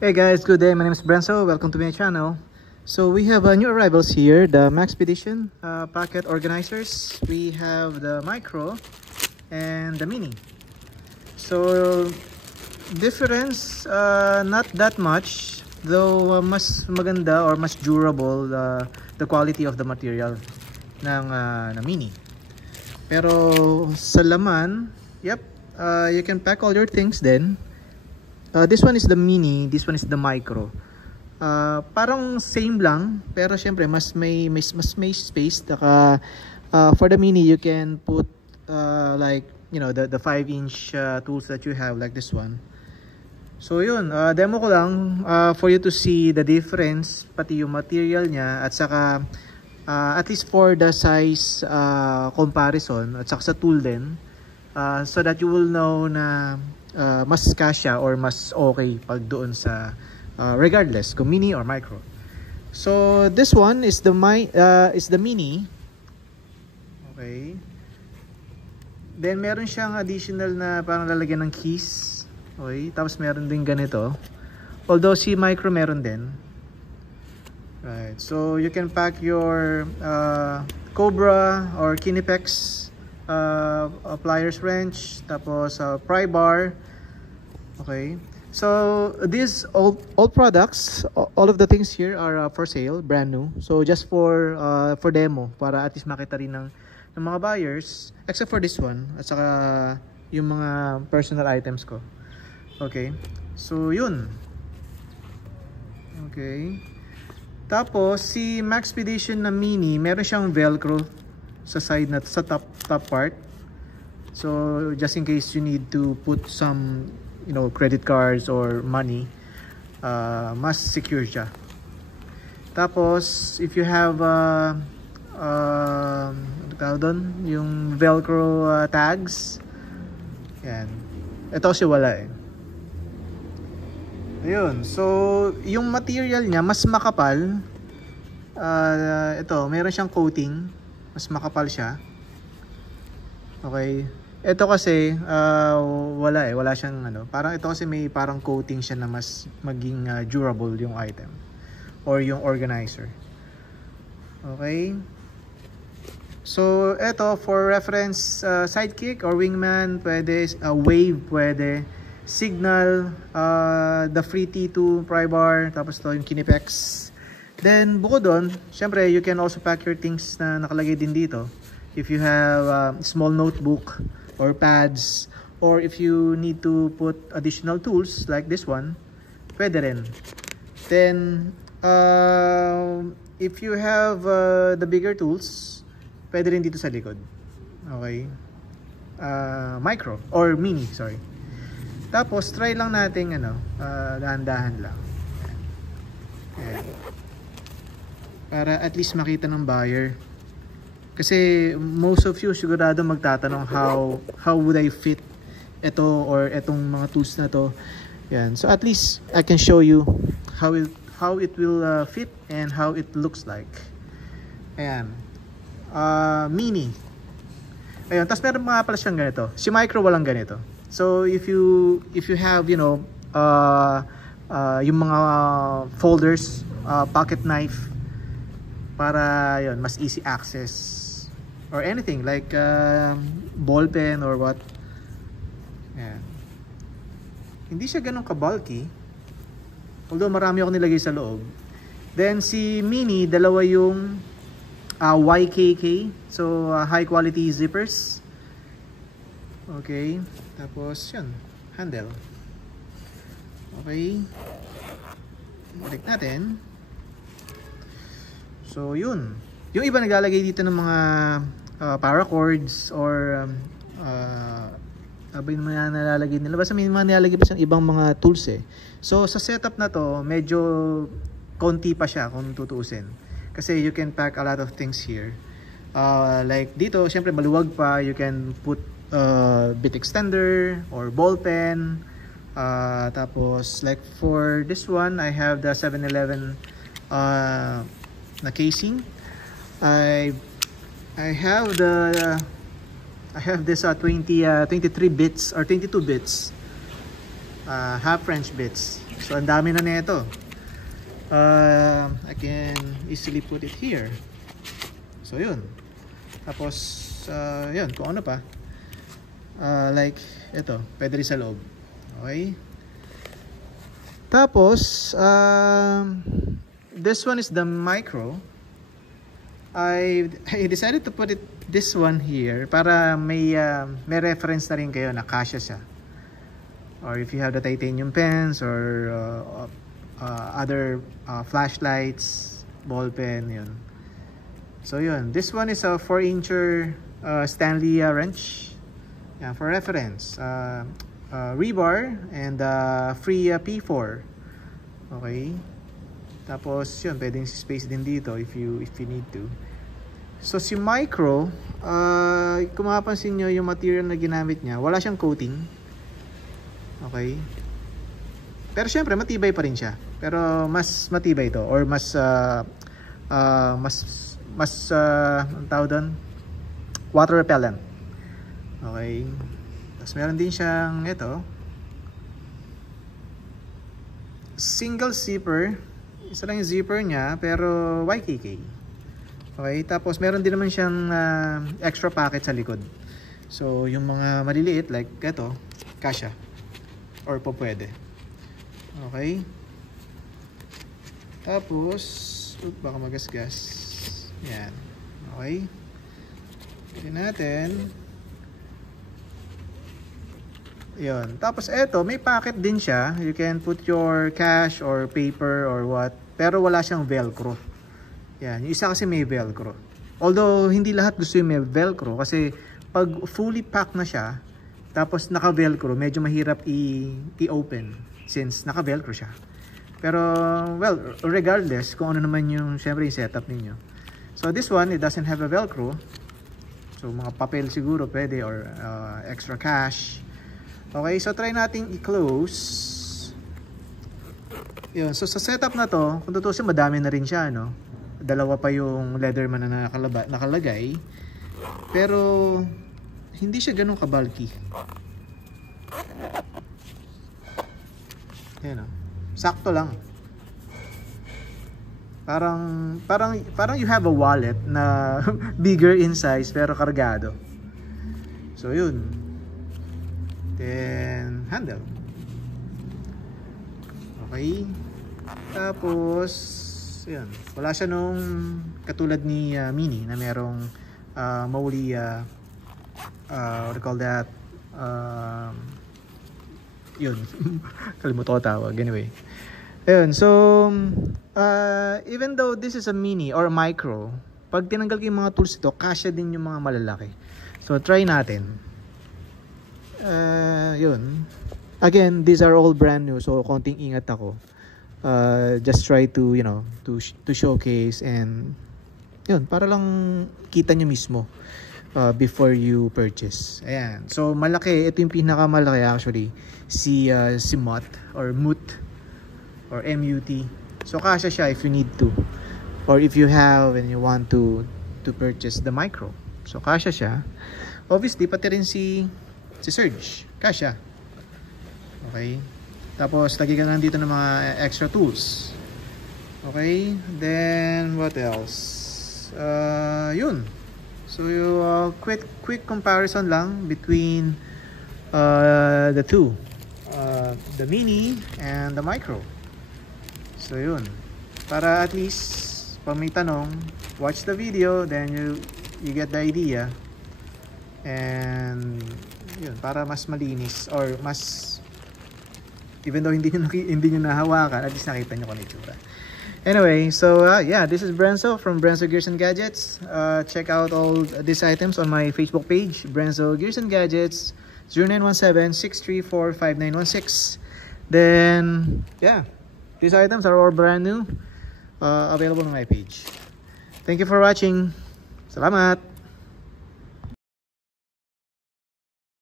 Hey guys, good day. My name is Brenzo. Welcome to my channel. So we have new arrivals here, the Maxpedition packet organizers. We have the Micro and the Mini. So difference, not that much, though mas maganda or mas durable the quality of the material ng Mini. Pero sa laman, yep, you can pack all your things then. This one is the Mini, this one is the Micro. Parang same lang, pero syempre mas may space. For the Mini, you can put like, you know, the 5-inch tools that you have, like this one. So yun, demo ko lang for you to see the difference, pati yung material niya, at saka at least for the size comparison, at saka sa tool din, so that you will know na mas kasya or mas okay pag doon sa regardless kung Mini or Micro. So this one is the Mini. Okay. Then meron siyang additional na parang lalagyan ng keys. Okay, tapos meron din ganito. Although si Micro meron din. Right. So you can pack your Cobra or Kinipex pliers wrench, tapos pry bar. Okay, so these all products, all of the things here are for sale, brand new. So just for demo, para at least makita rin ng mga buyers, except for this one at saka yung mga personal items ko. Okay, so yun. Okay, tapos si Maxpedition na Mini, meron siyang velcro sa side na sa top part. So just in case you need to put some, you know, credit cards or money, mas secure siya. Tapos if you have yung velcro tags, yan. Ito kasi wala eh. Ayun, so yung material niya mas makapal. Ito, meron siyang coating, mas makapal siya. Okay. Ito kasi wala siyang ano. Parang ito kasi may parang coating siya na mas maging durable yung item or yung organizer. Okay. So ito for reference, sidekick or wingman pwede, wave pwede, signal, the free T2 pry bar, tapos to yung Kinipex. Then bukod doon, syempre you can also pack your things na nakalagay din dito. If you have a small notebook or pads, or if you need to put additional tools like this one, pwede rin. Then if you have the bigger tools, pwede rin dito sa likod. Okay, Micro or Mini, sorry. Tapos try lang natin ano, dahan-dahan lang. Ayan. Para at least makita ng buyer. Kasi most of you sigurado magtatanong how would I fit ito or etong mga tools na to. Yan. So at least I can show you how it will fit and how it looks like. Ayan. Mini. Ayun, tapos meron mga pala siyang ganito. Si Micro walang ganito. So if you have, you know, yung mga folders, pocket knife, para yun, mas easy access or anything like ball pen or what. Ayan. Hindi siya ganun ka-bulky, although marami ako nilagay sa loob. Then si Mini, dalawa yung YKK, so high quality zippers. Okay, tapos yun, handle. Okay, balik natin. So yun, yung iba naglalagay dito ng mga paracords or abay naman nalalagay nila. Basta may mga nilalagay pa siyang ibang mga tools eh. So sa setup na to, medyo konti pa siya kung tutuusin. Kasi you can pack a lot of things here. Like dito, syempre maluwag pa. You can put bit extender or ball pen. Tapos like for this one, I have the 7-Eleven na casing. I have this 23 bits or 22 bits half French bits. So ang dami na nito. I can easily put it here. So yun. Tapos yun, kung ano pa. Like ito, pwede rin sa loob. Okay. Tapos this one is the micro. I decided to put this one here para may reference na rin kayo na kasya siya. Or if you have the titanium pens or other flashlights, ball pen, yun. So yun, this one is a 4-incher Stanley wrench. Yeah, for reference. Rebar and free P4. Okay. Tapos yun, pwedeng space din dito if you need to. So si micro, kung mapapansin nyo yung material na ginamit niya, wala siyang coating. Okay. Pero syempre matibay pa rin siya. Pero mas matibay ito or mas ang tawag doon, water repellent. Okay. Tapos meron din siyang ito, single zipper. Isa lang yung zipper niya pero YKK. Okay, tapos meron din naman siyang extra pocket sa likod. So yung mga maliliit like ito, kasya or po pwede. Okay. Tapos baka magasgas. Yan. Okay. Tingnan natin. Yun. Tapos eto, may pocket din siya. You can put your cash or paper or what. Pero wala siyang velcro. Yan. Yung isa kasi may velcro. Although, hindi lahat gusto yung may velcro. Kasi pag fully packed na siya, tapos naka-velcro, medyo mahirap i-open. Since naka-velcro siya. Pero, well, regardless, kung ano naman yung, syempre, yung setup ninyo. So, this one, it doesn't have a velcro. So, mga papel siguro pwede or extra cash. Okay, so try nating i-close. Yun, so sa setup na to, kung tutusin madami na rin siya, no? Dalawa pa yung Leatherman na nakalagay. Pero hindi siya ganun ka-bulky. Yan, no? Sakto lang. Parang you have a wallet na bigger in size pero kargado. So yun. Then handle. Okay. Tapos yun, wala siya nung katulad ni Mini na merong Moly what do you call that, yun. Kalimutan ko tawag. Anyway, ayun. So even though this is a mini or a micro, pag tinanggal ko yung mga tools ito, kasya din yung mga malalaki. So try natin. Yun. Again, these are all brand new, so konting ingat ako. Just try to, you know, to showcase and yun, para lang kita nyo mismo before you purchase. Ayan. So malaki, ito yung pinakamalaki actually, si MUT or MUT or MUT. So kasya siya if you need to, or if you have and you want to purchase the micro. So kasya siya. Obviously pati rin si Surge, kasya. Okay. Tapos lagi ka lang dito ng mga extra tools. Okay. Then what else? Yun. So quick comparison lang between the two, the mini and the micro. So yun. Para at least pag may tanong, watch the video, then you get the idea. And yun, para mas malinis or mas, even though hindi nyo nahawakan, at least nakita nyo kung itsura. Anyway, so yeah, this is Brenzo from Brenzo Gears and Gadgets. Check out all these items on my Facebook page, Brenzo Gears and Gadgets, 0917-634-5916. Then yeah, these items are all brand new, available on my page. Thank you for watching. Salamat.